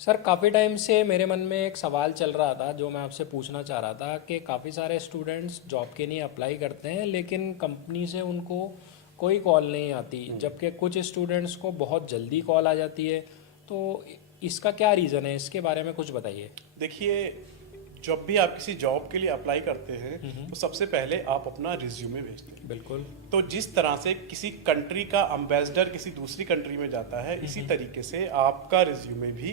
Sir काफ़ी time से मेरे मन में एक सवाल चल रहा था जो मैं आपसे पूछना चाह रहा था कि काफ़ी सारे स्टूडेंट्स जॉब के लिए अप्लाई करते हैं लेकिन कंपनी से उनको कोई कॉल नहीं आती, जबकि कुछ स्टूडेंट्स को बहुत जल्दी कॉल आ जाती है। तो इसका क्या रीज़न है, इसके बारे में कुछ बताइए। देखिए, जब भी आप किसी जॉब के लिए अप्लाई करते हैं तो सबसे पहले आप अपना रिज्यूमे भेजते हैं। बिल्कुल। तो जिस तरह से किसी कंट्री का अम्बेसडर किसी दूसरी कंट्री में जाता है, इसी तरीके से आपका रिज्यूमे भी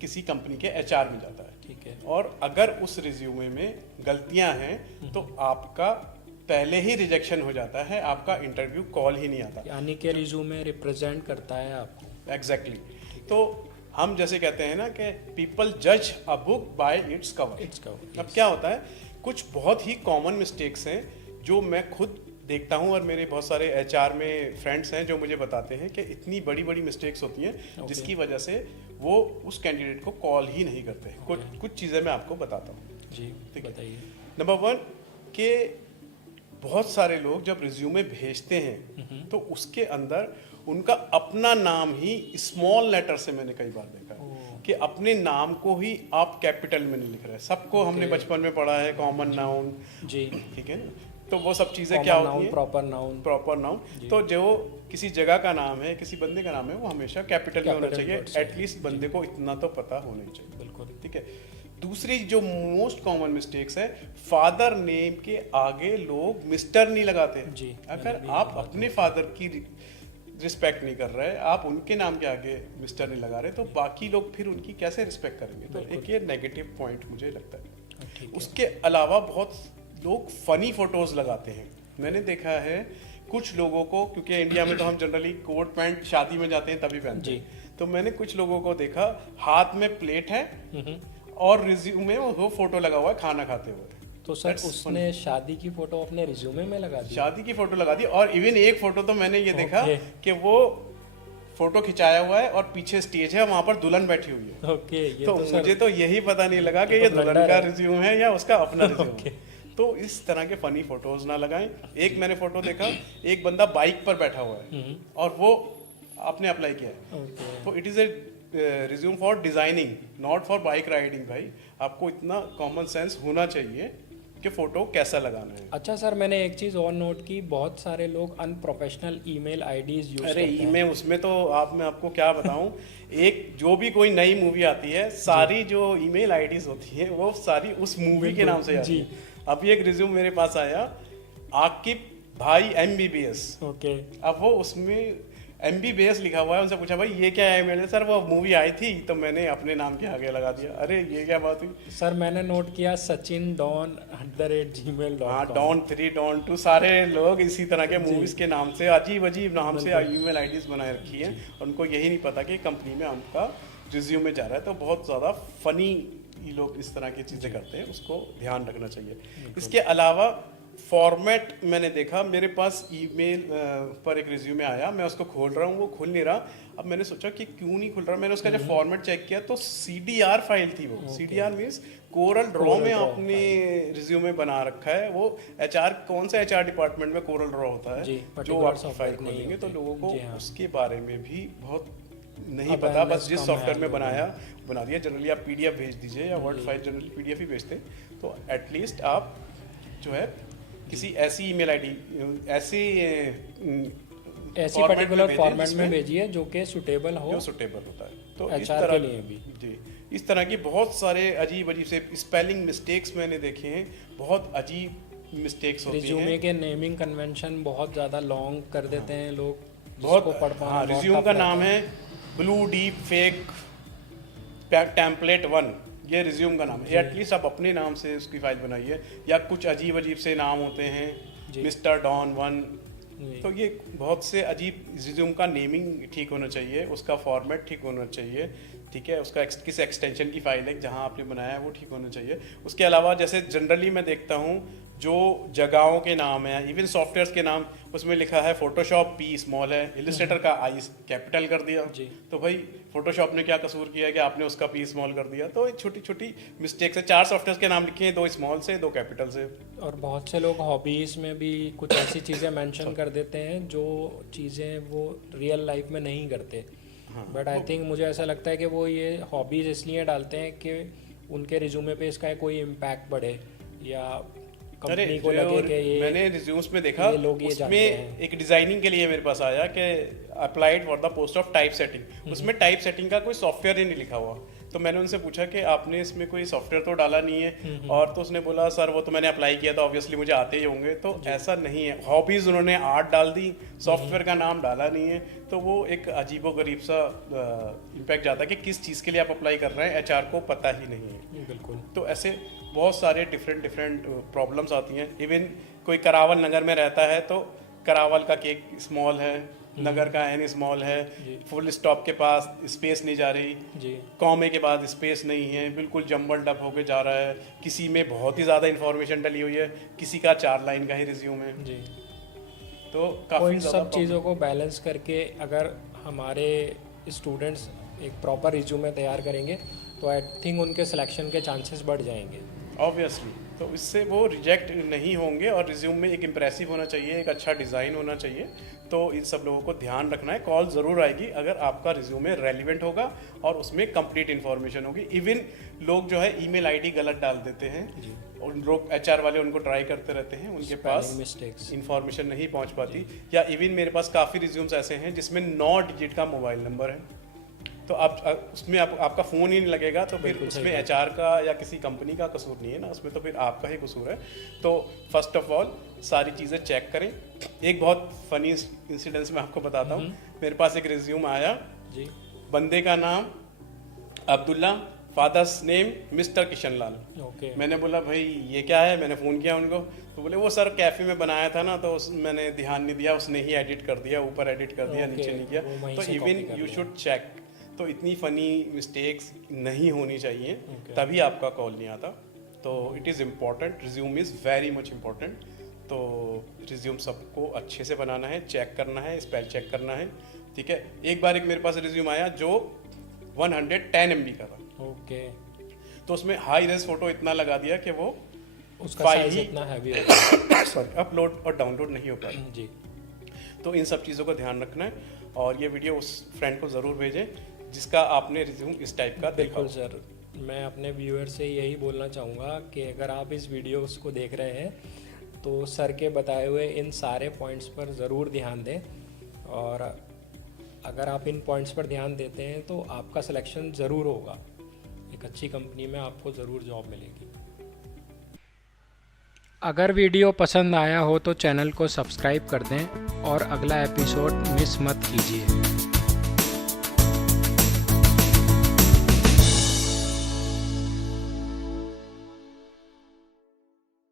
किसी कंपनी के एचआर में जाता है। ठीक है। और अगर उस रिज्यूमे में गलतियां हैं तो आपका पहले ही रिजेक्शन हो जाता है, आपका इंटरव्यू कॉल ही नहीं आता। यानी कि रिज्यूमे रिप्रेजेंट करता है आपको। एग्जैक्टली। तो हम जैसे कहते हैं ना कि पीपल जज a book by its cover. Its cover. अब क्या होता है, कुछ बहुत ही कॉमन मिस्टेक्स हैं जो मैं खुद देखता हूँ और मेरे बहुत सारे एचआर में फ्रेंड्स हैं जो मुझे बताते हैं कि इतनी बड़ी बड़ी मिस्टेक्स होती हैं जिसकी वजह से वो उस कैंडिडेट को कॉल ही नहीं करते। कुछ चीज़ें मैं आपको बताता हूँ। जी ठीक है। बताइए। नंबर वन, कि बहुत सारे लोग जब रिज्यूमे भेजते हैं तो उसके अंदर उनका अपना नाम ही स्मॉल लेटर से, मैंने कई बार देखा है कि अपने नाम को ही आप कैपिटल में नहीं लिख रहे। सबको हमने बचपन में पढ़ा है कॉमन नाउन। जी। ठीक है ना। तो वो सब चीज़ें क्या होती हैं, प्रॉपर नाउन। Proper noun. तो जो किसी जगह का नाम है, किसी बंदे का नाम है, वो हमेशा कैपिटल में होना चाहिए। एटलीस्ट बंदे को इतना तो पता होना ही चाहिए। बिल्कुल। ठीक है। दूसरी जो मोस्ट कॉमन मिस्टेक्स है, फादर नेम के आगे लोग मिस्टर नहीं लगाते। जी। अगर आप अपने फादर की रिस्पेक्ट नहीं कर रहे, आप उनके नाम के आगे मिस्टर नहीं लगा रहे, तो बाकी लोग फिर उनकी कैसे रिस्पेक्ट करेंगे। तो एक ये नेगेटिव पॉइंट मुझे लगता है। ठीक है। उसके अलावा बहुत लोग फनी फोटोज लगाते हैं। मैंने देखा है कुछ लोगों को, क्योंकि इंडिया में तो हम जनरली कोट पैंट शादी में जाते हैं तभी पहनते हैं, तो मैंने कुछ लोगों को देखा हाथ में प्लेट है और रिज्यूमे में वो फोटो लगा हुआ है खाना खाते हुए। तो सर उसने शादी की फोटो अपने रिज्यूमे में लगा दी। शादी की फोटो लगा दी। और इवन एक फोटो तो मैंने ये देखा कि वो फोटो खिंचाया हुआ है और पीछे स्टेज है, वहां पर दुल्हन बैठी हुई है। ओके। ये तो मुझे तो यही पता नहीं लगा कि ये दुल्हन का रिज्यूम है या उसका अपना रिज्यूम है। तो इस तरह के फनी फोटोज ना लगाएं। एक मैंने फोटो देखा, एक बंदा बाइक पर बैठा हुआ है और वो आपने अप्लाई किया है। तो it is a resume for designing, not for bike riding. भाई, आपको इतना कॉमन सेंस होना चाहिए कि फोटो कैसा लगाना है। अच्छा सर, मैंने एक चीज़ और नोट की, बहुत सारे लोग अनप्रोफेशनल ईमेल आईडीज यूज अरे करते हैं। ईमेल, उसमें तो मैं आपको क्या बताऊं एक जो भी कोई नई मूवी आती है, सारी जो ईमेल आईडीज होती है वो सारी उस मूवी के नाम से आती है। अभी एक रिज्यूम मेरे पास आया, आकिब भाई MBBS। ओके। अब वो उसमें MBBS लिखा हुआ है। उनसे पूछा भाई ये क्या है, मैंने सर वो मूवी आई थी तो मैंने अपने नाम के आगे लगा दिया। अरे ये क्या बात हुई। सर मैंने नोट किया सचिन don@gmail.com। हाँ, डॉन 3 डॉन 2 सारे लोग इसी तरह के मूवीज के नाम से अजीब अजीब नाम से ईमेल आईडीज बनाए रखी है और उनको यही नहीं पता कि कंपनी में उनका रिज्यूमे जा रहा है। तो बहुत ज़्यादा फनी ये लोग इस तरह की चीज़ें करते हैं, उसको ध्यान रखना चाहिए। इसके अलावा फॉर्मेट मैंने देखा, मेरे पास ईमेल पर एक रिज्यूमे आया, मैं उसको खोल रहा हूँ, वो खुल नहीं रहा। अब मैंने सोचा कि क्यों नहीं खुल रहा, मैंने उसका जब फॉर्मेट चेक किया तो CDR फाइल थी। वो CDR मीन्स कोरल ड्रॉ में आपने रिज्यूमे बना रखा है। वो HR, कौन सा HR डिपार्टमेंट में कोरल ड्रॉ होता है जो आपकी फाइल खोलेंगे, तो लोगों को उसके बारे में भी बहुत नहीं पता। बस जिस सॉफ्टवेयर में बना दिया। जनरली आप PDF भेज दीजिए या वर्ड फाइल, जनरली PDF ही भेजते हैं। तो एटलीस्ट आप जो है किसी ऐसी ईमेल आईडी, ऐसी पर्टिकुलर फॉर्मेट में भेजिए जो कि सुटेबल हो, जो सुटेबल होता है। तो इस HR तरह के लिए भी जी, इस तरह की बहुत सारे अजीब अजीब से स्पेलिंग मिस्टेक्स मैंने देखे हैं। बहुत अजीब मिस्टेक्स होती हैं। रिज्यूमे के नेमिंग कन्वेंशन बहुत ज़्यादा लॉन्ग कर देते हैं लोग, बहुत पढ़ पाना। हाँ, रिज्यूम का नाम है ब्लू डीप फेक टेम्पलेट 1, ये रिज्यूम का नाम है। एटलीस्ट आप अपने नाम से उसकी फाइल बनाइए। या कुछ अजीब अजीब से नाम होते हैं, मिस्टर डॉन 1। तो ये बहुत से अजीब, रिज्यूम का नेमिंग ठीक होना चाहिए, उसका फॉर्मेट ठीक होना चाहिए। ठीक है, उसका किस एक्सटेंशन की फाइल है जहाँ आपने बनाया है वो ठीक होना चाहिए। उसके अलावा जैसे जनरली मैं देखता हूँ जो जगहों के नाम है, इवन सॉफ्टवेयर्स के नाम, उसमें लिखा है फोटोशॉप P स्मॉल है, इलस्ट्रेटर का I कैपिटल कर दिया। तो भाई फोटोशॉप ने क्या कसूर किया कि आपने उसका P स्मॉल कर दिया। तो छोटी छोटी मिस्टेक्स है। 4 सॉफ्टवेयर्स के नाम लिखे हैं, 2 स्मॉल से 2 कैपिटल से। और बहुत से लोग हॉबीज़ में भी कुछ ऐसी चीज़ें मेंशन कर देते हैं जो चीज़ें वो रियल लाइफ में नहीं करते। बट आई थिंक मुझे ऐसा लगता है कि वो ये हॉबीज़ इसलिए डालते हैं कि उनके रिज्यूमे पे इसका कोई इम्पैक्ट बढ़े या कंपनी को लगे कि ये मैंने रिज्यूम्स में देखा, ये लोग ये जानते हैं। उसमें एक डिजाइनिंग के लिए मेरे पास आया कि applied for the post of type setting, उसमें टाइप सेटिंग का कोई सॉफ्टवेयर ही नहीं लिखा हुआ। तो मैंने उनसे पूछा कि आपने इसमें कोई सॉफ्टवेयर तो डाला नहीं है, और तो उसने बोला सर वो तो मैंने अप्लाई किया था, ऑब्वियसली मुझे आते ही होंगे। तो ऐसा नहीं है, हॉबीज उन्होंने आर्ट डाल दी, सॉफ्टवेयर का नाम डाला नहीं है, तो वो एक अजीबो गरीब सा इम्पैक्ट जाता है कि किस चीज़ के लिए आप अप्लाई कर रहे हैं, एचआर को पता ही नहीं है। बिल्कुल। तो ऐसे बहुत सारे डिफरेंट प्रॉब्लम्स आती हैं। इवन कोई करावल नगर में रहता है तो करावल का केक स्मॉल है, नगर का एन स्मॉल है, फुल स्टॉप के पास स्पेस नहीं जा रही जी, कॉमे के बाद स्पेस नहीं है, बिल्कुल जम्बल डब होके जा रहा है, किसी में बहुत ही ज़्यादा इन्फॉर्मेशन डली हुई है, किसी का 4 लाइन का ही रिज्यूम है। जी। तो तो काफ़ी इन सब चीज़ों को बैलेंस करके अगर हमारे स्टूडेंट्स एक प्रॉपर रिज्यूमे तैयार करेंगे तो आई थिंक उनके सिलेक्शन के चांसेस बढ़ जाएंगे। ऑब्वियसली, तो इससे वो रिजेक्ट नहीं होंगे, और रिज्यूम में एक इम्प्रेसिव होना चाहिए, एक अच्छा डिज़ाइन होना चाहिए। तो इन सब लोगों को ध्यान रखना है। कॉल ज़रूर आएगी अगर आपका रिज्यूमे रेलिवेंट होगा और उसमें कंप्लीट इन्फॉर्मेशन होगी। इवन लोग जो है ईमेल आईडी गलत डाल देते हैं, और लोग एचआर वाले उनको ट्राई करते रहते हैं, उनके पास मिस्टेक्स इन्फॉर्मेशन नहीं पहुंच पाती। या इवन मेरे पास काफ़ी रिज्यूम्स ऐसे हैं जिसमें 9 डिजिट का मोबाइल नंबर है, तो आप उसमें आपका फ़ोन ही नहीं लगेगा, तो फिर उसमें एचआर का या किसी कंपनी का कसूर नहीं है ना, उसमें तो फिर आपका ही कसूर है। तो फर्स्ट ऑफ ऑल सारी चीज़ें चेक करें। एक बहुत फनी इंसिडेंस मैं आपको बताता हूँ। मेरे पास एक रिज्यूम आया जी, बंदे का नाम Abdullah, father's name mister Kishan Lal. Okay. मैंने बोला भाई ये क्या है, मैंने फ़ोन किया उनको, तो बोले वो सर कैफ़े में बनाया था ना, तो मैंने ध्यान नहीं दिया, उसने ही एडिट कर दिया, ऊपर एडिट कर दिया, नीचे नहीं किया। वो वहीं तो से copy इवन कर यू लिया। Should check. तो इतनी फ़नी मिस्टेक्स नहीं होनी चाहिए, तभी आपका कॉल नहीं आता। तो it is important, resume is very much important. तो रिज्यूम सबको अच्छे से बनाना है, चेक करना है, स्पेल चेक करना है, ठीक है। एक बार एक मेरे पास रिज्यूम आया जो 110 MB का था, ओके। तो उसमें हाई रेज फोटो इतना लगा दिया कि वो उसका फाइल साइज ही इतना हैवी होगा। सॉरी अपलोड और डाउनलोड नहीं हो पाई। जी, तो इन सब चीज़ों का ध्यान रखना है, और ये वीडियो उस फ्रेंड को ज़रूर भेजें जिसका आपने रिज्यूम इस टाइप का देखा बिल्कुल हो। सर। मैं अपने व्यूअर से यही बोलना चाहूँगा कि अगर आप इस वीडियोस को देख रहे हैं तो सर के बताए हुए इन सारे पॉइंट्स पर ज़रूर ध्यान दें, और अगर आप इन पॉइंट्स पर ध्यान देते हैं तो आपका सिलेक्शन ज़रूर होगा, एक अच्छी कंपनी में आपको ज़रूर जॉब मिलेगी। अगर वीडियो पसंद आया हो तो चैनल को सब्सक्राइब कर दें और अगला एपिसोड मिस मत कीजिए।